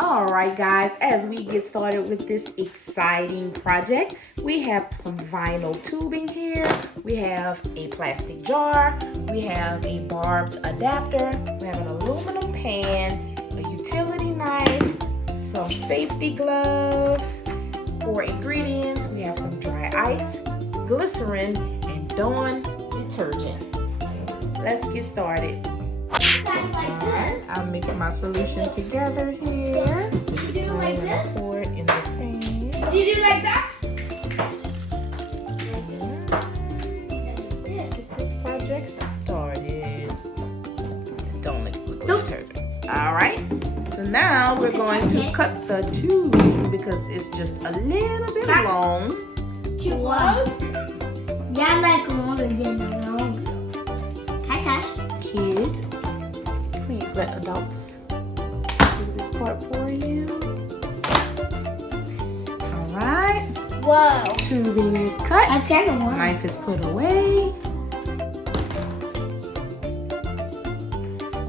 Alright guys, as we get started with this exciting project, we have some vinyl tubing here, we have a plastic jar, we have a barbed adapter, we have an aluminum pan, a utility knife, some safety gloves. For ingredients, we have some dry ice, glycerin, and Dawn detergent. Let's get started. Alright, I'll mix my solution together here. Did you do it like this? Pour it in the pan. Did you do it like that? Let's get this project started. Just don't lick with detergent. Alright, so now we're going to cut the tube because it's just a little bit long. Too long? Yeah, like longer than long. Touch. Kids, please let adults do this part for you. Alright. Whoa. Tubing is cut. That's kind of warm. Knife is put away.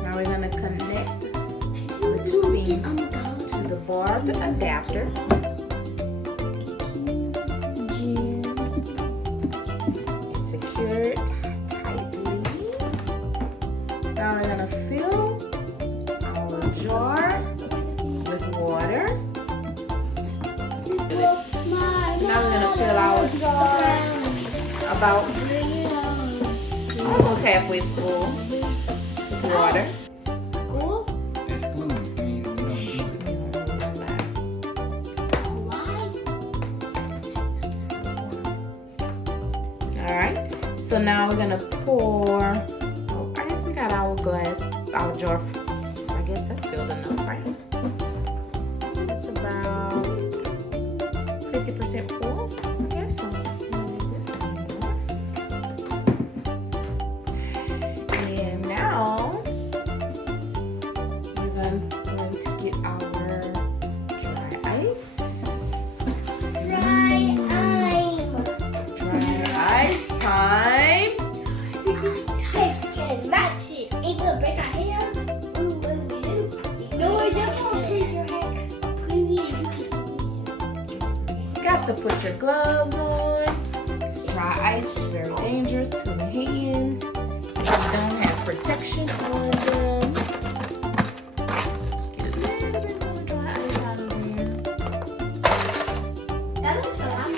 Now we're going to connect the tubing to the barbed adapter. Secure it tightly. Now we're going to fill our jar with water. Now we're going to fill our jar about almost halfway full with water. Cool? It's glue. I mean, we don't do it. Alright, so now we're going to pour, I guess we got our glass, our jar, I guess that's filled enough, right? It's about 50% full, I guess. So this one more. And now we're going to get our dry ice. Dry ice time. Match it. Ain't gonna break our hands. Ooh, what do we do? No, I don't want to break your hand. Got to put your gloves on. Dry ice is very dangerous to the hands. If you don't have protection on them. Let's get a little bit more dry ice out of there. That looks a lot.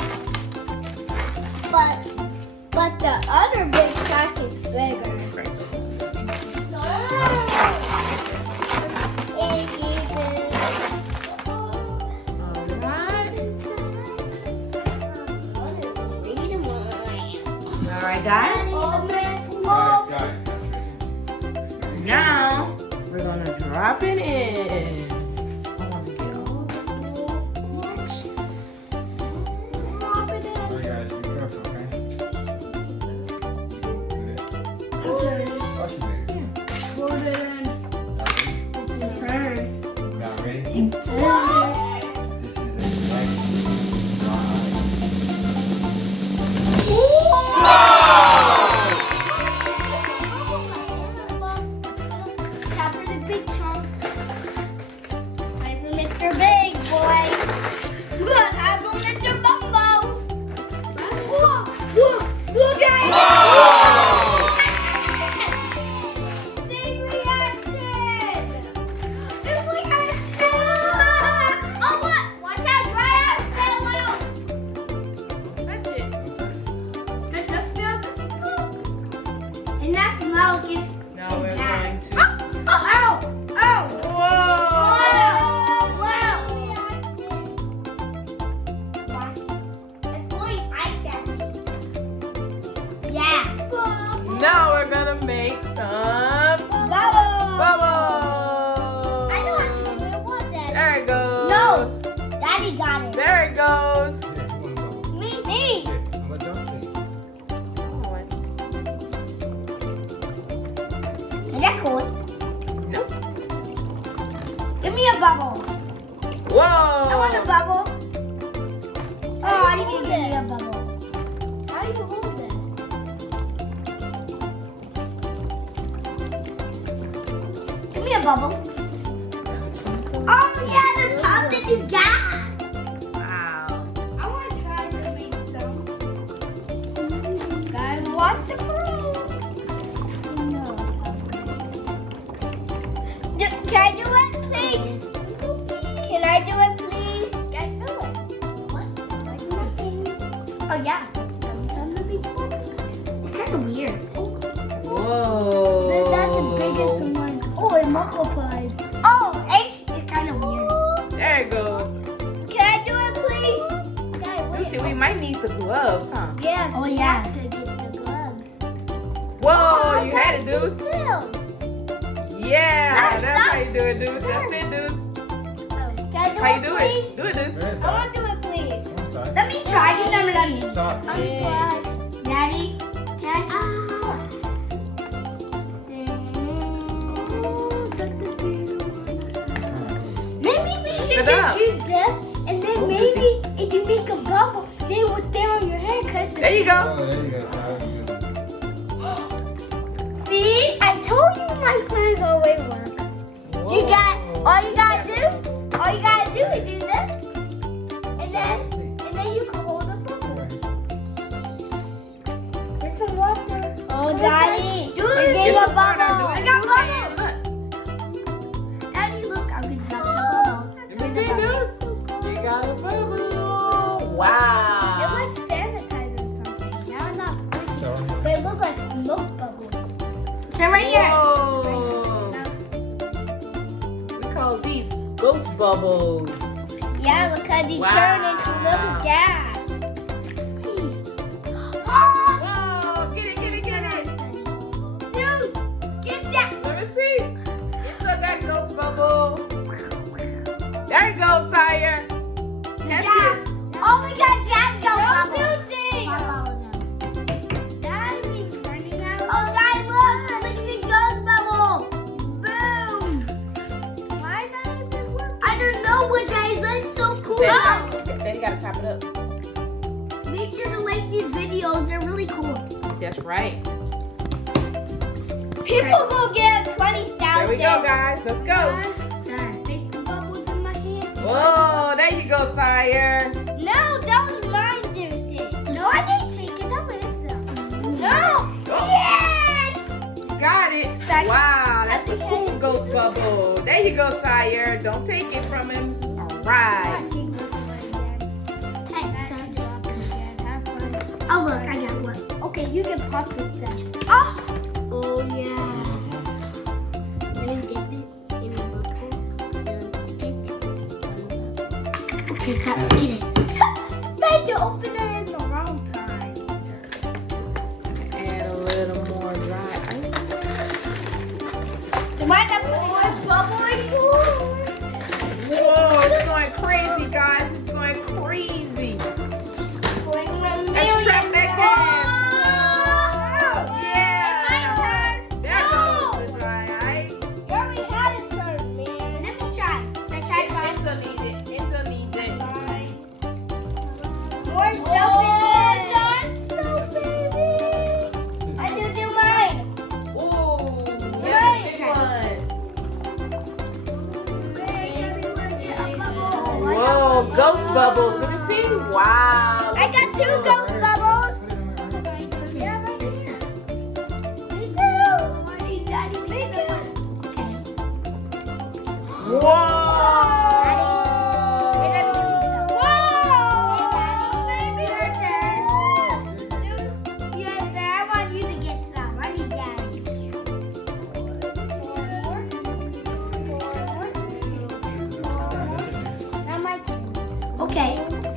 But the other big sack is bigger. Alright guys, Guys. now we're gonna drop it in. I want to get all the connections. Alright, guys, be careful, okay? Oh, she made it. Y'all ready? This is a light dry Time for the big chunk. Time for Mr. Big Boy. Time for Mr. Bumbo. Look at it. Same reaction. It's like oh, what? Watch out, dry ice fell out. That's it. That just filled the scoop. And that smell is Now we're going to. Ow! Whoa! Yeah. Now we're gonna make some Bubbles. bubbles. I know how to do it. What, Daddy? There it goes. No. Daddy got it. There it goes. Yeah, who wanna bubble? Me. Yeah, I'm gonna dump it. Is that cool? Nope. Give me a bubble. Whoa! I want a bubble. Oh, I didn't give me a bubble. How do you hold it? Give me a bubble. Oh, yeah, the gonna do gas. Wow. I want to try to make some. Guys, watch the flow. Can I do it, please? Can I do it, please? Guys, do it. What? Like nothing. Oh, yeah. It's kind of weird. Whoa. That's the biggest one. Oh, it multiplied. Oh, it's kind of weird. There it goes. Can I do it, please? Guys, Lucy, we might need the gloves, huh? yes, we have to get the gloves. Whoa, you had it, Deuce. Still. Yeah, Stop, that's how you stop, do it, Deuce. That's it, Deuce. Can I do How you it, do please? it? Do it, Deuce. Very I sorry. want to do it, please. I'm sorry. Let me try. Let me. Stop. Daddy, can I? Maybe we should it up. do this, and then Oh, maybe it can make a bubble. They will stay on your hair. There you go. Oh, there you go. Sorry. See, I told you my plans always work. You got all you gotta do is do this, and then you can hold the bubble. There's some water. Oh, Daddy, do it. Get Get a some water, bubble. do I it. got Do bubble. it. Look. Daddy, look, I'm gonna drop the bubble. Let me see, Deuce. You got a bubble. It Wow. looks sanitizer or something. Now it's not perfect, Sorry. but it looks like smoke bubbles. So right Whoa. We call these ghost bubbles. Yeah, because they Wow. turn into little gas. Whoa, get it. Dude, get that. Let me see. You still got ghost bubbles. There you go, sire. Catch it. Oh, we got Jack Go bubbles. Oh, guys, look at the ghost bubble. Boom. Why does it work? I don't know what that is. That's so cool. Then you gotta top it up. Make sure to like these videos. They're really cool. That's right. People go get 20,000. There we go, guys. Let's go. Sorry. Make the bubbles in my hand. Whoa, there you go, sire. No, that was mine, Deucey. No, I didn't take it. That was it. No. Yeah. Got it. Sire. Wow, that's a cool ghost bubble. There you go, sire. Don't take it from him. All right. Oh, look, I got one. Okay, you can pop this then. Oh! Oh, yeah. Let me dip it in the bubble. Okay, so get it. Thank you, open it in the wrong time. And a little more dry ice. Do I have more bubbling pool? Whoa, it's going crazy, guys. It's going crazy. Let's trap that gas. Whoa. Yeah. There goes the dry ice. You already had it turned, man. Let me try. So can I try? Interlead it. More soap in there. Soap, baby. I do mine. Ooh, Right. big one. Whoa, Whoa, ghost bubbles. Let me see. Wow. I got 2 ghost bubbles. Yeah, me too. Me too. Whoa. Okay.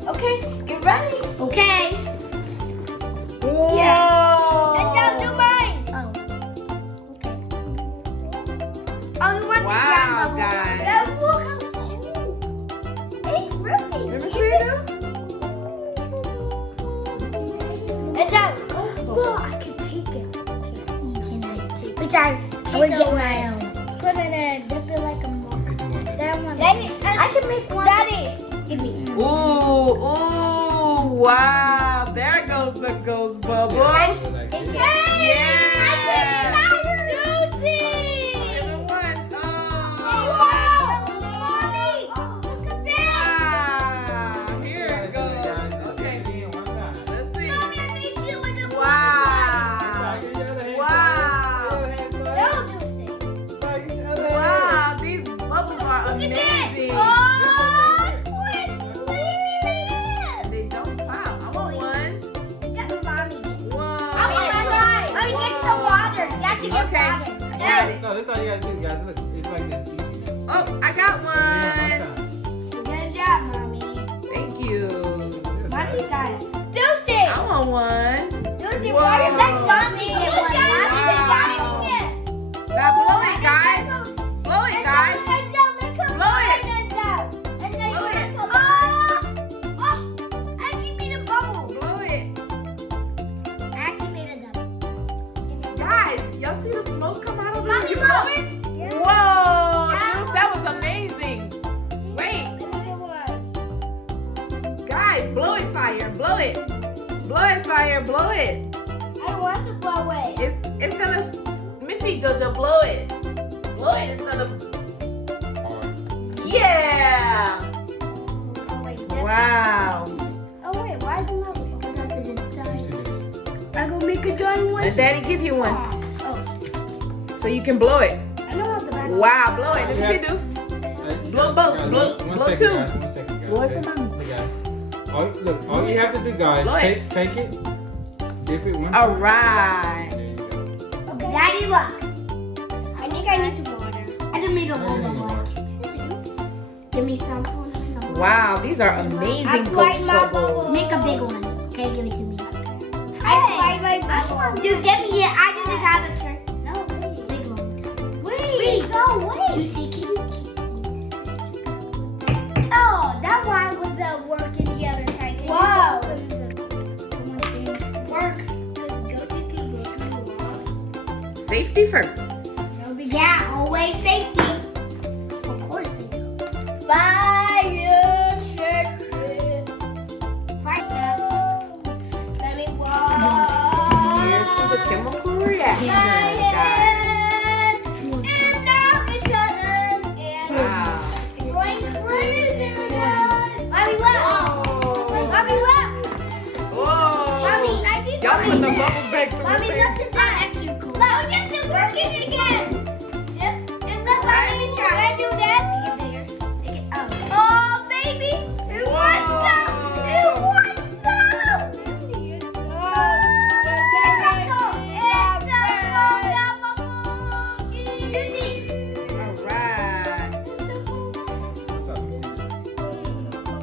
Okay, get ready. Okay. Whoa. And now do mine. Oh. Okay. Oh, you want Wow, the jam bubble? guys. Yeah, look how cool. It's dripping. Let me see this. It's out. Well, I can take it. Can I take it? Which I will get my own. Put it in, dip it like a mug. That one. Daddy, I can make one. Daddy, give me. Ooh, wow. There goes the ghost bubble. Yeah. I Yeah. Lucy. Everyone. Wow. Mommy, look at this. No, that's all you gotta do, guys. Look, it's like this. Easy. Oh, I got one. Good job, mommy. Thank you. Mommy got it. Lucy. I want one. Lucy, Whoa. why are you letting mommy get one? Wow. Now blow it, guys. Blow it, guys. Blow it. Blow it. Guys, y'all see the smoke come out of it? Mommy, You look. blow it? Whoa, Juice, that was amazing. Wait, guys, blow it, Sire. Blow it. Blow it, Sire. Blow it. It's gonna. Let me see, Jojo. Blow it. Blow it. It's gonna. Yeah. Wow. I go make a giant one. Let Daddy give you one Oh, so you can blow it. I know how to buy one. Wow, blow it. Let me see, Deuce. Blow both. Blow two. Guys. 1 second, guys. Blow it for Okay. mommy. Look, guys. All you have to do, guys, Blow it. take it, dip it one All time. right. There you go. Okay. Daddy, look. I think I need some water. I just made a whole No, no, no. bubble. Give me some. Wow, these are amazing I Ghost my bubbles. Make a big one. Okay, give it to me. I my bubble. Dude, get me here. I just got a turn. No, wait. Big one. Wait, go away. Juicy, can you keep these? Oh, that's why I was working the other side. Wow. Work. Safety first. Yeah, always safety. Of course they do. Fire safety. Fire. Let me walk. Here's to the chemical reaction, guys. And now it's on. Wow. It's going crazy. Mommy, look. Mommy, look. Whoa. Mommy, I need Y'all put the bubbles back through Mommy, the look at that. Look, yes, it's working again. Yep. And look, Mommy, try to do this. Make it up. Oh, baby. It wants some. It wants some. All right.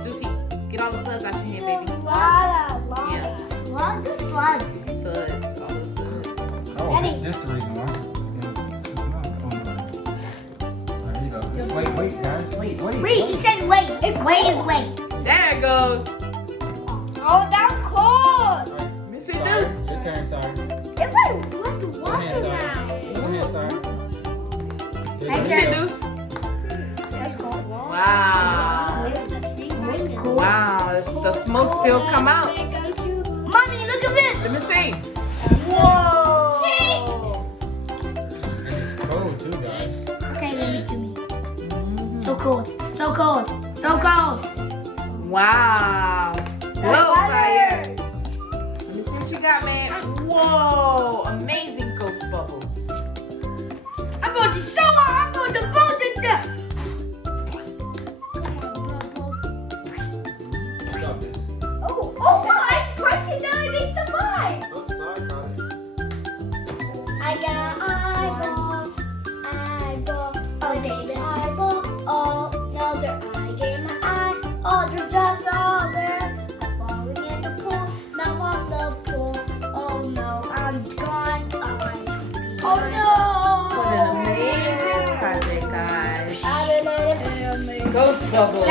Lucy, get all the suds out your hand, baby. Yeah. Slugs. Suds, all the suds. Oh, Daddy. that's the reason why. There you go. Wait, guys. Wait. Wait, he said wait. Wait is wait. There it goes. Oh, that's cold. Missy Sorry, Deuce. your turn, sorry. It's like what Go water ahead, sorry. now. Go ahead, sorry. Missy Deuce. That's cold. Wow. Wow, the smoke still come out. Mommy, look at this. Let me see. Whoa. And it's cold too, guys. Okay, give it to me. So cold. So cold. So cold. Wow. Blow, Sire. Let me see what you got, man. Whoa. Amazing ghost bubbles. I'm going to show her. I'm going to both of them. Stop this. Oh, I break it down. I need to buy. Oh, sorry, got it. I got eyeball, oh David eyeball, oh no, they're I gave my eye, oh they're just all there. I'm falling in the pool, now I'm the pool. Oh no, I'm gone. Oh What an no! amazing project, guys. Ghost bubbles.